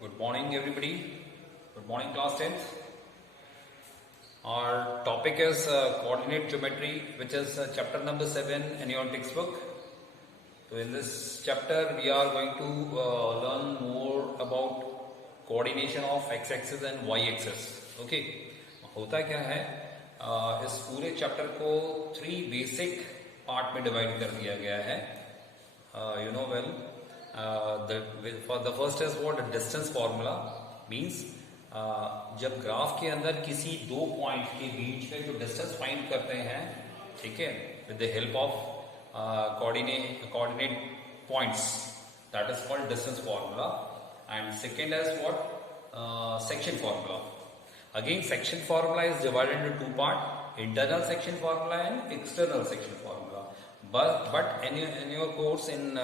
Good morning, everybody. Good morning, class 10th. Our topic is coordinate geometry, which is chapter number 7 in your textbook. So, in this chapter, we are going to learn more about coordination of x-axis and y-axis. Okay. होता क्या है, इस पूरे चैप्टर को 3 basic part में डिवाइड कर दिया गया है. You know well. The first is what distance formula means. जब ग्राफ के अंदर किसी दो पॉइंट के बीच में जो डिस्टेंस फाइंड करते हैं, ठीक है, with the help of coordinate points, that is called distance formula. And second is what section formula. Again, section formula is divided into two parts: internal section formula and external section formula. But in your course in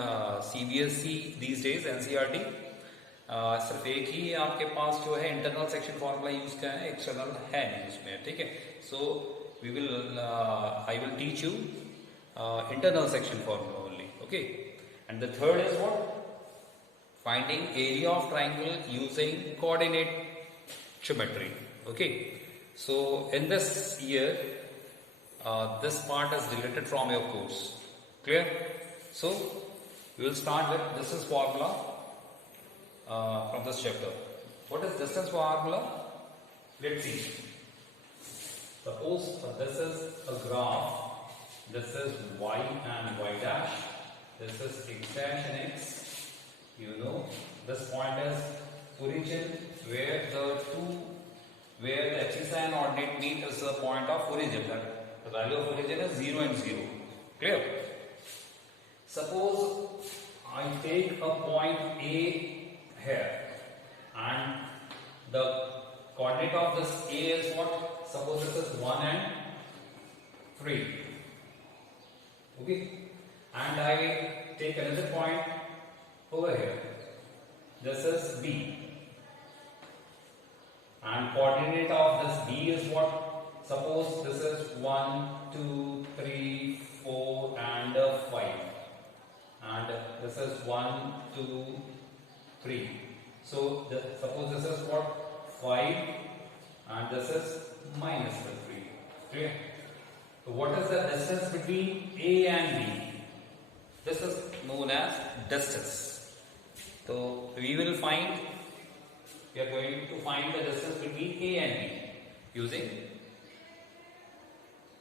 CBSE these days, NCERT, सिर्फ एक ही आपके पास जो है internal section formula use किया है, एक्सटर्नल है नहीं उसमें. ठीक है. So I will teach you internal section formula only. Okay. And the third is what finding area of triangle using coordinate geometry. Okay. So in this year this part is deleted from your course. Clear? So we will start with distance formula from this chapter. What is distance formula? Let's see. Suppose this is a graph. This is y and y dash. This is x dash and x. You know, this point is origin, where the axis and ordinate meet is the point of origin. The value of origin is 0 and 0. Clear? Suppose I take a point A here, and the coordinate of this A is what? Suppose this is 1 and 3. Okay? And I take another point over here. This is B. And coordinate of this B is what? Suppose this is 1, 2, 3, 4 and 5. And this is 1, 2, 3. So suppose this is what? 5 and this is minus 3. Okay? So what is the distance between A and B? This is known as distance. So we are going to find the distance between A and B using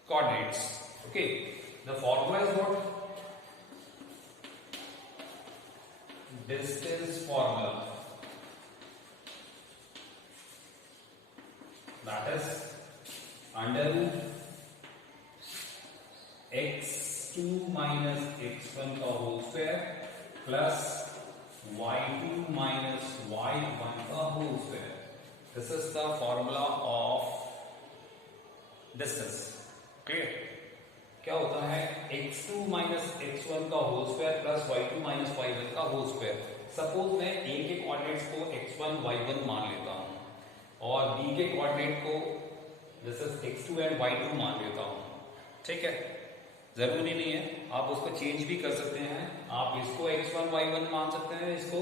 coordinates. Okay. The formula is what? Distance formula. That is under root x2 minus x1 का whole square plus y2 minus y1 का whole square. This is the formula of distance. Clear? क्या होता है? x2 minus x1 का whole square plus y2 minus y1 का whole square. Suppose मैं a के कोऑर्डिनेट्स को x1 y1 मान लेता हूं और b के कोऑर्डिनेट को this is x2 and y2 मान लेता हूं. ठीक है. जरूरी नहीं है, आप उसको चेंज भी कर सकते हैं. आप इसको x1 y1 मान सकते हैं, इसको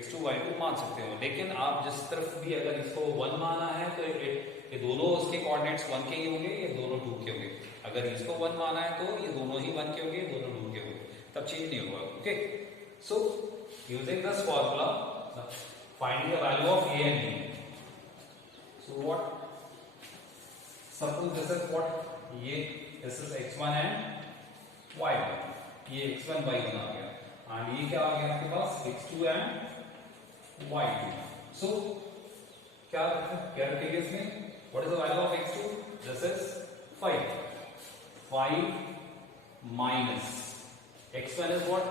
x2 y2 मान सकते हो. लेकिन आप जिस तरफ भी अगर इसको 1 माना है तो ये दोनों उसके कोऑर्डिनेट्स 1 के ही होंगे, ये दोनों 2 के होंगे. अगर इसको 1 माना है तो ये दोनों ही 1 के होंगे, ये दोनों 2 के होंगे, तब चेंज नहीं होगा. Okay. So using this formula finding the value of A and B. So what suppose this is what this is x1 and y1. ये x1 y1 आ गया एंड ये क्या आ गया आपके पास? x2 and y2. सो क्या रखेंगे इसमें? What is the value of x2? This is 5. 5 minus x1 is what?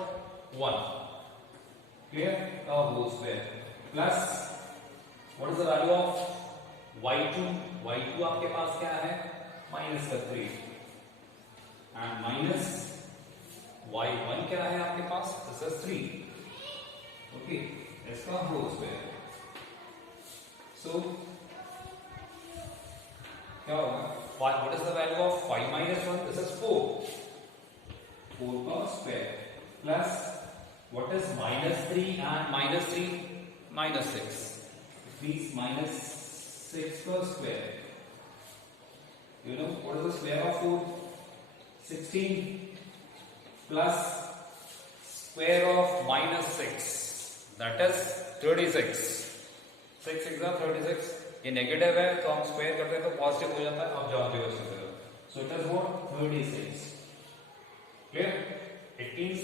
1. Clear? Whole square. Plus what is the value of y2? y2 आपके पास क्या है? minus 3. And minus y1 क्या है आपके पास? This is 3. Okay. इसका whole square. So क्या होगा? What is the value of 5 minus 1? This is 4. 4 का square plus what is minus 3 and minus 3? minus 6. It means minus 6 per square. You know what is the square of 4? 16 plus square of minus 6. That is 36. 6 6 are 36. ये नेगेटिव है तो हम स्क्वायर करते हैं तो पॉजिटिव हो जाता है. आप जानते हो इसको. So it is what? 36. Clear? It means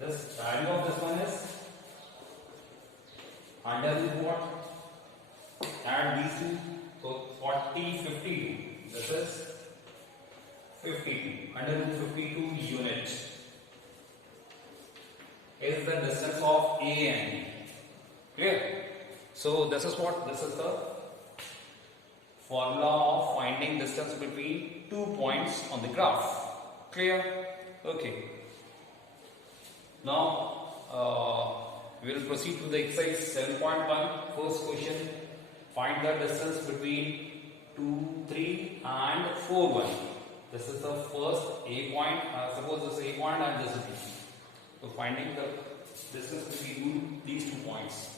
this value of this one is under root what? Add these two. So 40, 52. This is 52. Under root 52 units is the distance of A and B. Clear? So this is what? This is the formula of finding distance between 2 points on the graph. Clear? Okay. Now we will proceed to the exercise 7.1. First question: find the distance between 2, 3 and 4, 1. This is the first A point. Suppose this is A point and this is B. So finding the distance between these 2 points.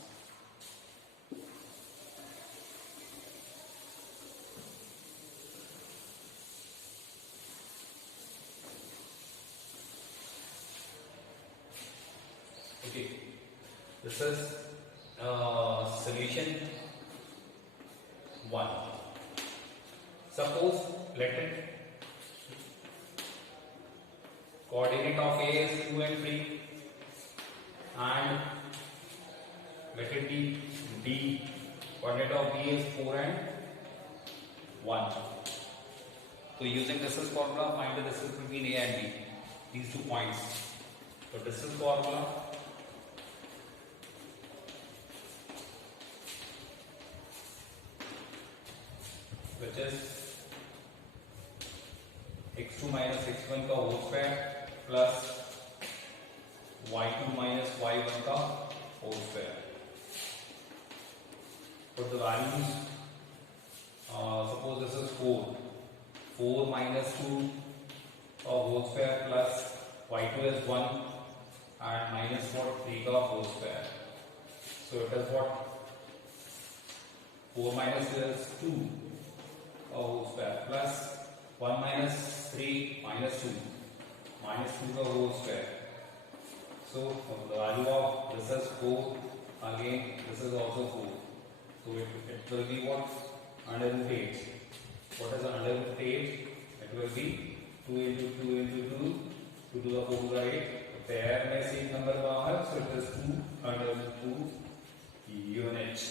Okay, this is solution 1. Suppose let it coordinate of A is 2 and 3 and let it be D, coordinate of B is 4 and 1. So using distance formula, find the distance between A and B, these 2 points. So distance formula, which is x2 minus x1 का whole square plus y2 minus y1 का whole square. Put the values. Suppose this is 4. 4 minus 2 whole square plus y2 is 1 and minus what? 3 का whole square. So it is what? 4 minus is 2 whole square plus 1 minus 3 minus 2 minus 2 the whole square. So the value of this is 4, again this is also 4. So it will be what? Under root 8. What is under root 8? It will be 2 into 2 into 2, 2 to the 4 to the 8. There may see number बाहर, so it is 2 under root 2 units.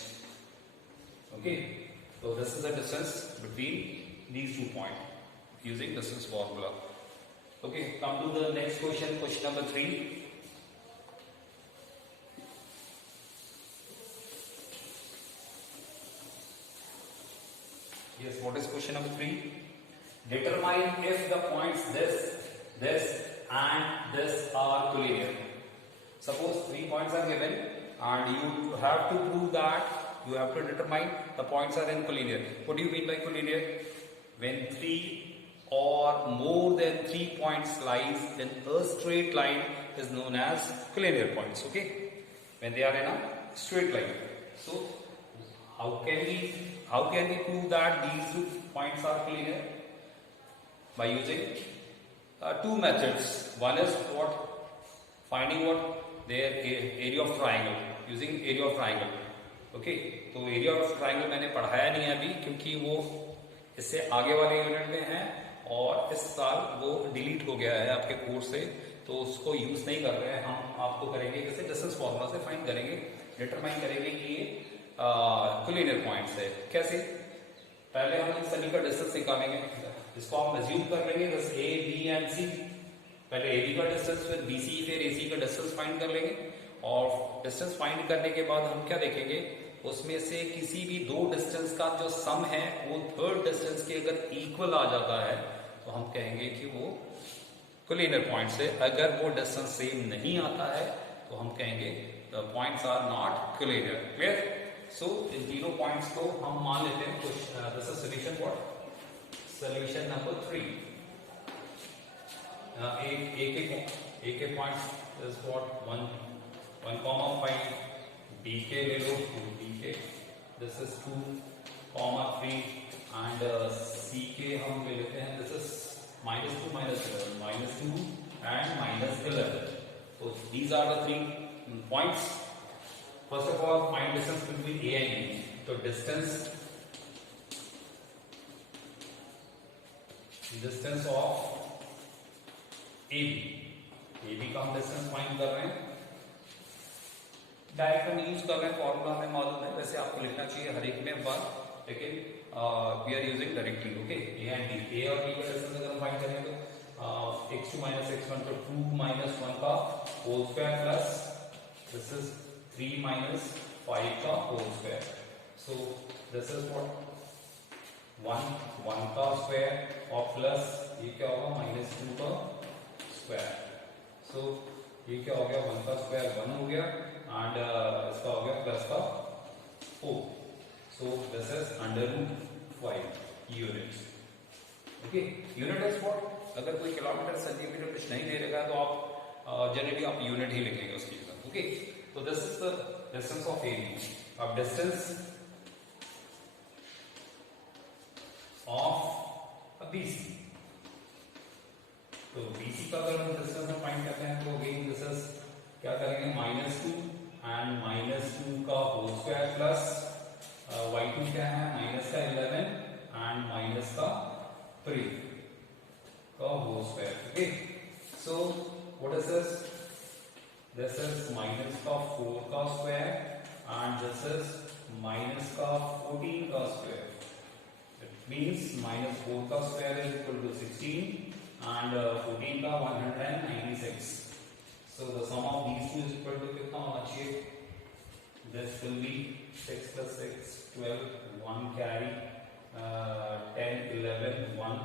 Okay. So this is the distance between these 2 points using distance formula. Okay, come to the next question, question number 3. Yes, what is question number 3? Determine if the points this and this are collinear. Suppose 3 points are given and you have to prove that. You have to determine the points are in collinear. What do you mean by collinear? When 3 or more than 3 points lies in a straight line is known as collinear points. Okay, when they are in a straight line. So how can we prove that these 2 points are collinear? By using 2 methods. One is what? Finding what? Their area of triangle. Using area of triangle. Okay, तो area of triangle मैंने पढ़ाया नहीं है अभी क्योंकि वो इससे आगे वाले यूनिट में है और इस साल वो डिलीट हो गया है आपके कोर्स से, तो उसको यूज नहीं कर रहे हैं. हम आपको करेंगे जैसे डिस्टेंस फॉर्मूला से फाइंड करेंगे, डिटरमाइन करेंगे कि ये कोलिनियर पॉइंट्स है. कैसे? पहले हम इन सभी का डिस्टेंस निकालेंगे. इसको हम एज्यूम कर लेंगे जैसे ए बी एंड सी. पहले ए बी का डिस्टेंस, फिर बी सी, फिर ए सी का डिस्टेंस फाइंड कर लेंगे. और डिस्टेंस फाइंड करने के बाद हम क्या देखेंगे, उसमें से किसी भी 2 डिस्टेंस का जो सम है वो थर्ड डिस्टेंस के अगर इक्वल आ जाता है तो हम कहेंगे कि वो कोलिनियर पॉइंट्स है. अगर वो डिस्टेंस सेम नहीं आता है तो हम कहेंगे the points are not collinear. Clear? So इन तीनों पॉइंट्स को हम मान लेते हैं. This is solution for solution number 3. A के पॉइंट्स इज व्हाट 1, 1, 5, BK ले लो, 2BK, this is 2, 3 and CK हम ले लेते हैं, this is -2 -11, -2 and -11. So these are the 3 points. First of all, find distance between A and B. So distance of AB का हम distance find कर रहे हैं. डायरेक्ट हम यूज कर रहे हैं, फॉर्मूला हमें मालूम है, वैसे आपको लिखना चाहिए हर एक में बार, लेकिन we are using directly. Okay, A and B, A और बी का डिस्टेंस अगर हम फाइंड करें तो x2 - x1 तो 2 - 1 का whole square plus this is 3 - 5 का whole square. So this is what 1 का स्क्वायर और प्लस ये क्या होगा -2 का स्क्वायर. सो ये क्या हो गया, 1 का स्क्वायर 1 हो गया एंड इसका हो गया प्लस का 4. सो this is √5 unit. Okay, unit is what, अगर कोई किलोमीटर सेंटीमीटर कुछ नहीं दे रखा है तो आप जनरली आप यूनिट ही लिखेंगे उसकी जगह. ओके, तो this is the distance of AB. अब डिस्टेंस ऑफ BC, तो BC का अगर हम डिस्टेंस में फाइंड करते हैं तो अगेन दिस इज क्या करेंगे, -2 एंड -2 का होल स्क्वायर प्लस y2 क्या है, -11 एंड -3 का whole square. Okay, so what is this, this is -4 का स्क्वायर एंड दिस इज -14 का स्क्वायर. इट मींस -4 का square is equal to 16 and 14 का 196. So the sum of these two is equal to कितना होना चाहिए, this will be 6 plus 6 12, 1 carry 10 11 1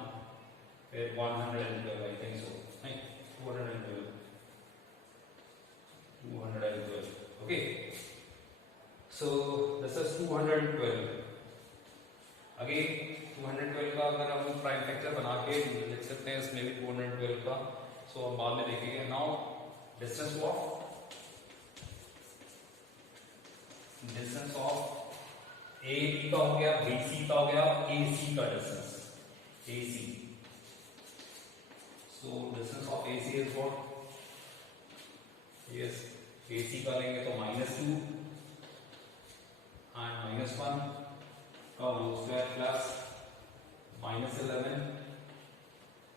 फिर 112 I think so, नहीं 212. Okay, so this is 212. अगेन 212 का अगर हम प्राइम फैक्टर बना के लिख सकते हैं इसमें भी 212 का. सो हम बाद में देखेंगे. नाउ डिस्टेंस ऑफ AB का हो गया, BC का हो गया, AC का distance AC. So distance of AC is what, yes AC का लेंगे तो -2 एंड -1 का होल स्क्वायर प्लस -11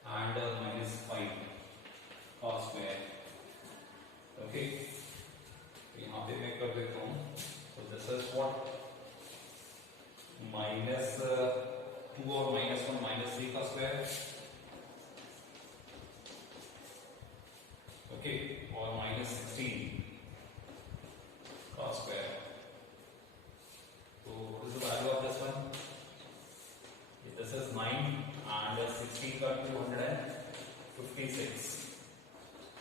एंड -5 का स्क्वायर. ओके, यहाँ पे मैं कर देता हूँ. तो दिस इज व्हाट -2 और -1 -3 का स्क्वायर. ओके, और -16 का square. So what is the value of this one? This is 9 and 16 का 256.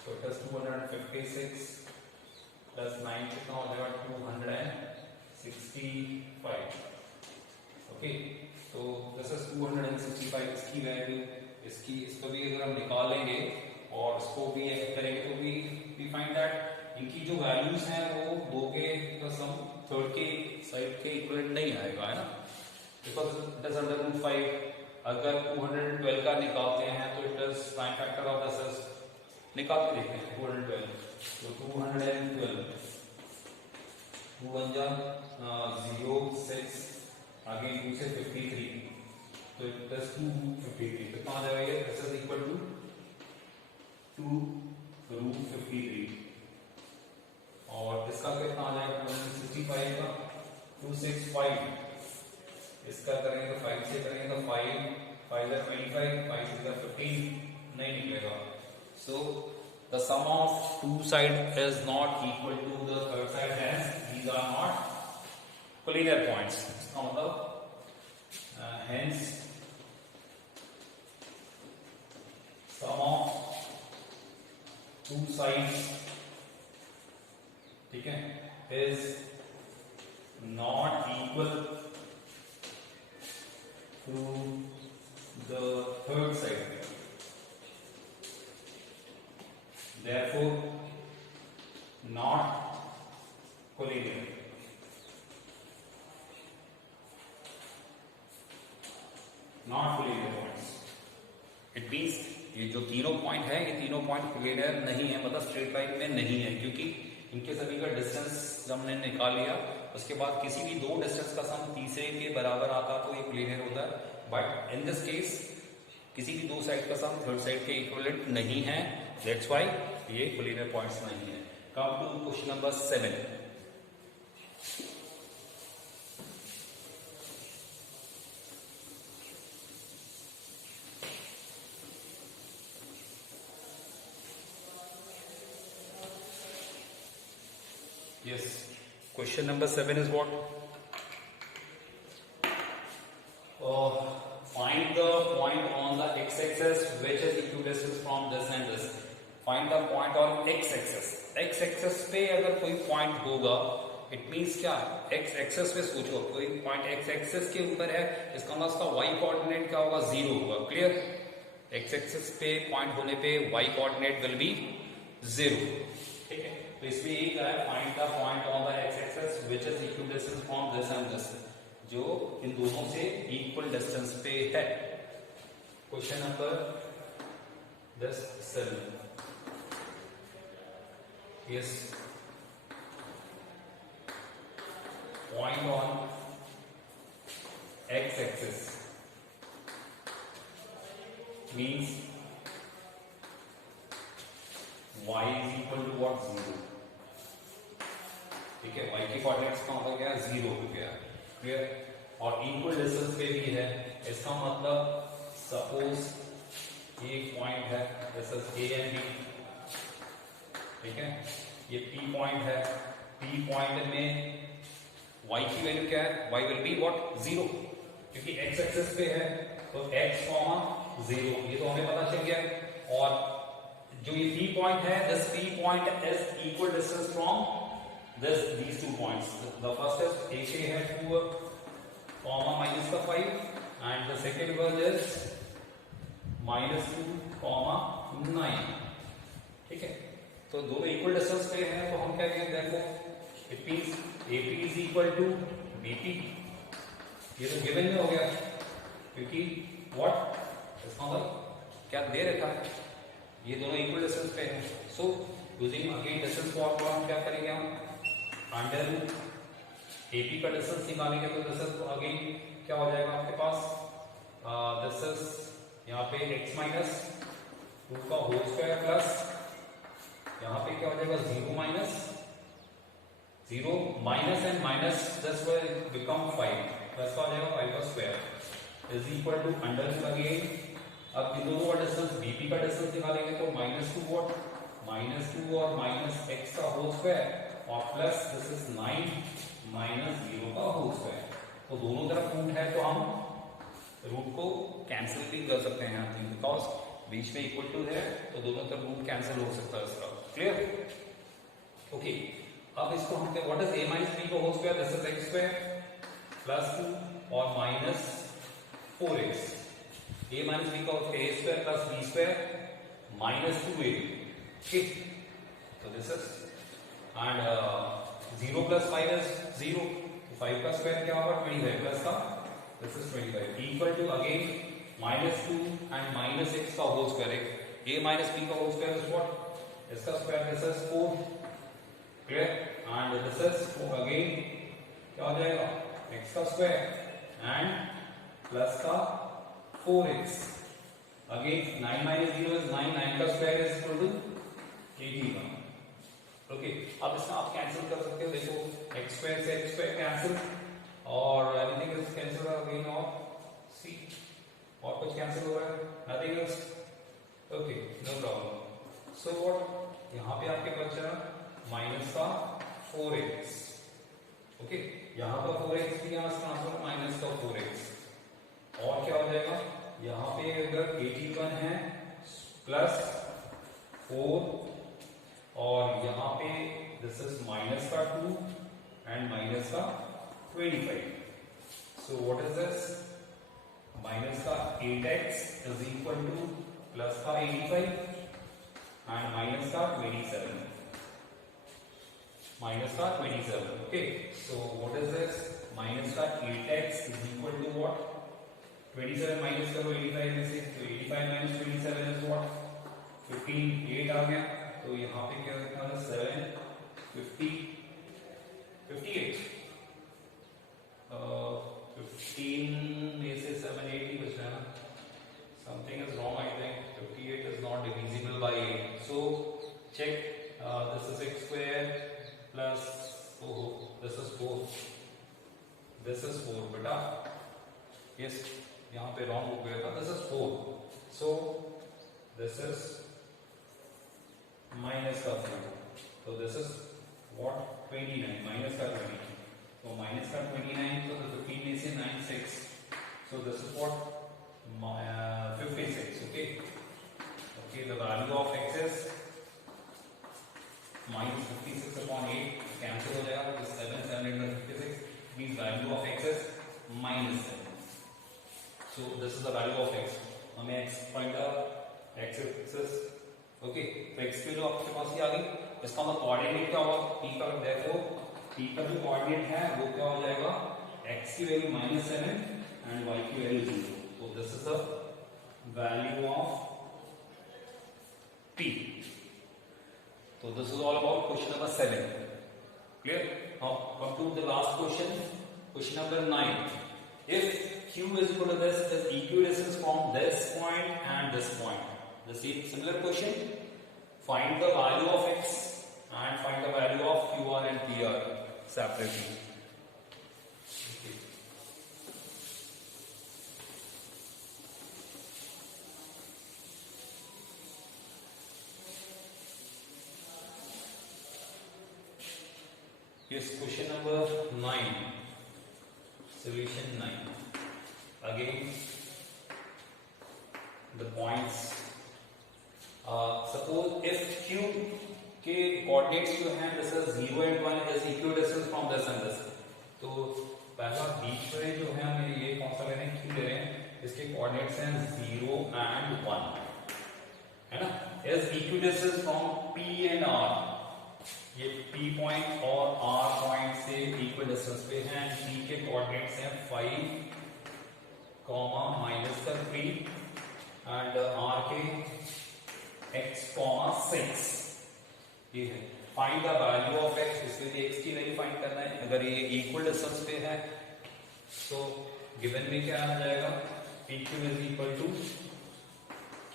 So it is 256 plus 9 कितना हो जाएगा, 265. Okay, so this is 265. इसकी वैल्यू, इसको भी अगर हम निकालेंगे और इसको भी ऐड करेंगे तो we find that इनकी जो वैल्यूज हैं वो 2 के सम थर्ड के साइड के इक्विवेलेंट नहीं आएगा, है ना, बिकॉज इट इज √5. अगर 212 का निकालते हैं तो it is prime factor of this, निकाल के देखते हैं 212. तो 212 2 1 जा 0 6 आगे 2 से 53, तो इट इज 253. तो कहाँ जाएगा ये, दिस इज इक्वल टू 2√53 और इसका कितना आ जाएगा 265 का 265. इसका करेंगे तो 5 से करेंगे तो 5 5 25 5 से 15 नहीं निकलेगा. So the sum of two side is not equal to the third side, hence these are not collinear points. इसका मतलब hence sum of two sides, ठीक है, is not equal to the third side. Therefore, not collinear. Not collinear points. It means ये जो तीनों पॉइंट है, ये तीनों पॉइंट कोलिनियर नहीं है, मतलब स्ट्रेट लाइन में नहीं है, क्योंकि इनके सभी का डिस्टेंस जब हमने निकाल लिया उसके बाद किसी भी दो डिस्टेंस का सम तीसरे के बराबर आता तो ये कोलिनियर होता है। बट इन दिस केस किसी भी दो साइड का सम थर्ड साइड के इक्विवेलेंट नहीं है, दैट्स व्हाई ये कोलिनियर पॉइंट्स नहीं है। Come to question number 7। Yes. Question number 7 is what? Find the point on the x-axis which is equidistant from this and this. Find the point on x-axis. x-axis पे अगर कोई point होगा, it means क्या? x-axis पे सोचो, कोई point x-axis के ऊपर है, इसका मतलब उसका y coordinate क्या होगा? 0 होगा। Clear? x-axis पे point होने पे y coordinate will be 0. ठीक है? तो इसमें एक है find the point on the x-axis which is equidistant from this and this. जो इन दोनों से इक्वल डिस्टेंस पे है। Question number 7। Yes, point on x axis means y is equal to what? 0। ठीक है, y के कोऑर्डिनेट्स का मतलब क्या है? 0 हो गया। क्लियर? और इक्वल डिस्टेंस पे भी है, इसका मतलब सपोज एक पॉइंट है, जैसे ए एंड बी, ठीक है, ये P पॉइंट है, P पॉइंट में y की वैल्यू क्या है? y will be what? 0, क्योंकि x एक्सिस पे है तो x, 0, ये तो हमें पता चल गया। और जो ये P पॉइंट है, this P point is equal distance from these two points. The first is AK है 2 comma minus का 5 and the second one is minus 2 comma 9। ठीक है, तो दोनों इक्वल डिस्टेंस पे हैं, तो हम क्या कहेंगे? देखो, it means AP is equal to BP। ये तो गिवन में हो गया, क्योंकि व्हाट इसका मतलब क्या दे रखा है, ये दोनों इक्वल डिस्टेंस पे हैं। So using again distance formula हम क्या करेंगे? हम अंडर रूट AP का डिस्टेंस निकालेंगे, तो दिस इज अगेन क्या हो जाएगा आपके पास? दिस इज यहाँ पे x माइनस 2 का होल स्क्वायर प्लस यहाँ पे क्या हो जाएगा? 0 minus 0 minus and minus this will become 5 plus का हो जाएगा 5 का square is equal to under root again. अब इन दोनों का डिस्टेंस BP का डिस्टेंस निकालेंगे तो -2 व्हाट? -2 और माइनस x का होल स्क्वायर और प्लस दिस इज 9 माइनस 0 का होल स्क्वायर। तो दोनों तरफ रूट है तो हम रूट को कैंसिल भी कर सकते हैं, बिकॉज बीच में इक्वल टू है तो दोनों तरफ रूट कैंसिल हो सकता है इसका। क्लियर? ओके, अब इसको हम what is a minus b का whole square? This is x square plus 2 और minus 4x। a minus b का a square plus b square minus 2a। ठीक, तो दिस इज and 0 plus 5 is 0, तो 5 का स्क्वायर क्या होगा? 25 प्लस का this is 25 equal to again -2 and minus x का whole square. a minus b का होल स्क्वायर is what? इसका square this is 4। Clear? and this is 4 again क्या हो जाएगा? x का स्क्वायर and प्लस का 4x again 9 minus 0 is 9, 9 का square is equal to 81। Okay, अब इसमें आप कैंसिल कर सकते हो। देखो x स्क्वायर से x स्क्वायर कैंसिल और एनीथिंग इज कैंसिल अगेन और सी और कुछ कैंसिल हो रहा है? Nothing else. Okay, no problem. So what यहाँ पे आपके बचा माइनस का 4x। ओके, यहाँ का 4x भी यहाँ से ट्रांसफर माइनस का 4x और क्या हो जाएगा? यहाँ पे अगर 81 है प्लस 4 और यहाँ पे दिस इज माइनस का 2 एंड माइनस का 25। सो व्हाट इज दिस? माइनस का 8x is equal two plus का 85 एंड माइनस का 27। माइनस का 27। Okay, so what is this? Minus का 8x is equal to what? 27 minus करो 85 में से, तो 85 माइनस 27 इज व्हाट 15, 8 आ गया। तो यहाँ पे क्या लिखना है 7 50 58 15 में से 7 8 ही बच रहा है ना, something is wrong I think, 58 is not divisible by 8, so check, this is x square plus this is 4, this is 4 बेटा, yes यहाँ पे wrong हो गया था, this is 4, so this is minus का 4, so this is what 29 minus का 20, so minus का 29, so the 15 में से 9 6, so this is what 56, okay, the value of x is minus 56 upon 8, cancel हो जाएगा, तो 7 7 into 56 means value of x is minus 7. So this is the value of x. हमें x pointer x axis, okay, तो x की जो आपके पास ये आ गई, इसका मतलब कोऑर्डिनेट क्या होगा p का, देखो p का जो कोऑर्डिनेट है वो क्या हो जाएगा, x की वैल्यू -7 and y की वैल्यू 0. So this is the value of p. So this is all about question number 7. Clear? Now come to the last question, question number 9. If q is equal to this, the equidistance from this point and this point. The same similar question. Find the value of x and find the value of qr and pr separately. Okay. Yes, question number 9. Solution 9. Again, the points. Suppose if q के coordinates जो हैं, this is 0 and 1 is equidistant from this and this. तो पहला बीच में जो है हमें ये कौन सा ले रहे हैं, q ले रहे हैं, इसके coordinates हैं 0 and 1, है ना, is equidistant from p and r. ये p पॉइंट और r पॉइंट से इक्वल डिस्टेंस पे हैं, p के कोऑर्डिनेट्स हैं 5, -3 एंड r के x, 6 ये है. Find the value of x, इसके लिए x की वैल्यू फाइंड करना है. अगर ये इक्वल डिस्टेंस पे है तो गिवन में क्या आ जाएगा, pq is equal to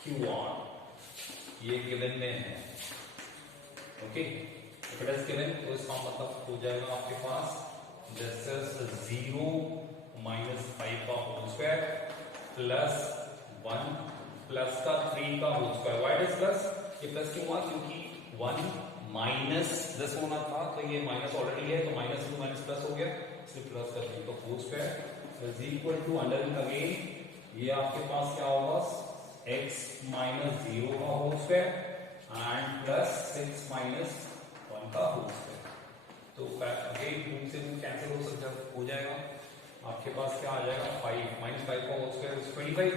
qr, ये गिवन में है, okay. If it is given, तो इसका मतलब हो जाएगा आपके पास this is 0 minus 5 का होल स्क्वायर प्लस 1 प्लस का 3 का whole square. Why it is plus? ये प्लस क्यों हुआ, क्योंकि 1 माइनस दिस होना था, तो ये माइनस ऑलरेडी है, तो माइनस टू माइनस प्लस हो गया, इसलिए प्लस का 3 का whole square is equal to under root again, ये आपके पास क्या होगा x माइनस 0 का whole square and plus 6 minus का होल स्क्वायर. तो अगेन 2 से 2 कैंसिल हो सकता हो जाएगा, आपके पास क्या आ जाएगा 5 माइनस 5 का होल स्क्वायर इज 25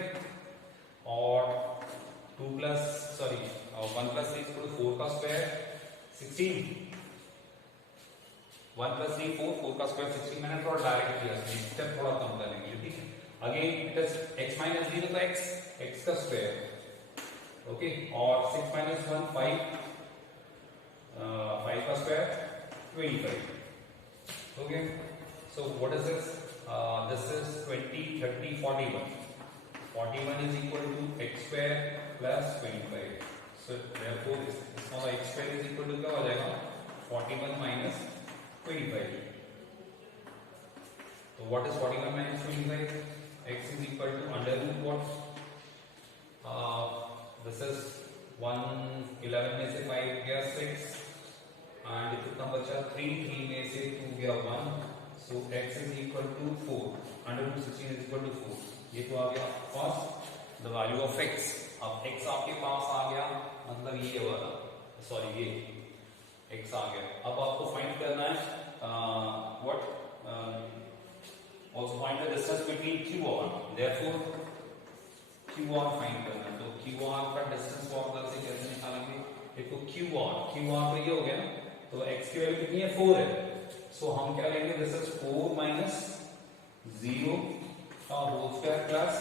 और 1 प्लस 6 4 का स्क्वायर 16, 1 प्लस 3 4 का स्क्वायर 16. मैंने थोड़ा डायरेक्ट किया, स्टेप थोड़ा कम करेंगे, ठीक है. Again it is x minus 0 का x का स्क्वायर, ओके, और 6 माइनस 1 5 का स्क्वायर 25, okay. So what is this, this is 20 30 41. 41 is equal to x square plus 25. So therefore इसका x square is equal to क्या हो जाएगा 41 minus 25. तो what is 41 minus 25? X is equal to under root what? This is 11 में से 5 गया 6 and कितना बचा 3 में से 2 गया 1, so x is equal to 4, under root 16 is equal to 4. ये तो आ गया पास the value of x. अब x आपके पास आ गया, मतलब ये वाला, सॉरी ये x आ गया. अब आपको फाइंड करना है what also find the distance between qr. therefore qr find करना है, तो qr का डिस्टेंस फॉर्मूला से कैसे निकालेंगे, देखो qr तो ये हो गया ना, तो x की वैल्यू कितनी है 4 है, सो हम क्या लेंगे, दिस इज 4 minus 0 का whole square plus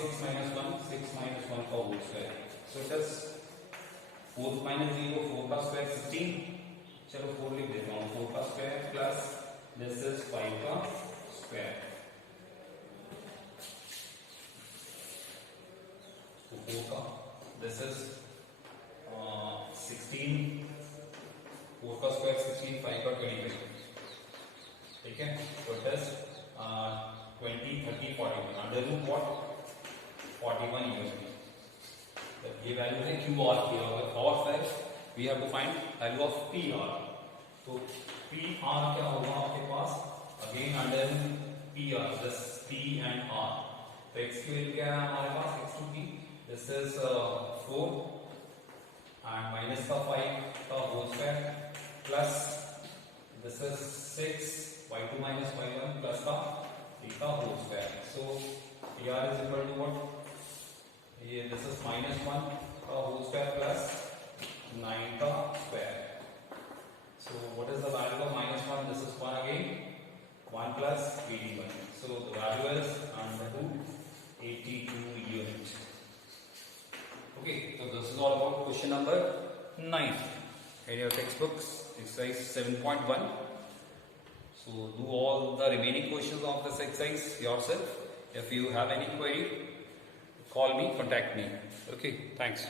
6 minus 1 का whole square. So it is 4 minus 0 4 का square 16. चलो 4 लिख देता हूँ. 4 का square plus this is 5 का square. So 4 का this is 16. 4 का square 16, 5 का 25. ठीक है. So it is 20, 30, 41. Under root what? 41 unit. ये वैल्यू है क्यू आर की. और फिर we have to find value of P R. तो पी आर क्या होगा आपके पास? Again under P R this P and R. तो एक्स की वैल्यू क्या है हमारे पास? X two P this is 4 and minus का 5 का whole square plus this is 6 y2 minus y1 plus का p का whole square. So pr is equal to what? ये this is minus 1 का होल स्क्वायर प्लस 9 का square. So what is the value of minus 1? This is 1 again. 1 plus 81. So the value is under root 82 units. Okay, so this is all about question number 9 in your textbooks, exercise 7.1. So do all the remaining questions of this exercise yourself. If you have any query, call me, contact me. Okay, thanks.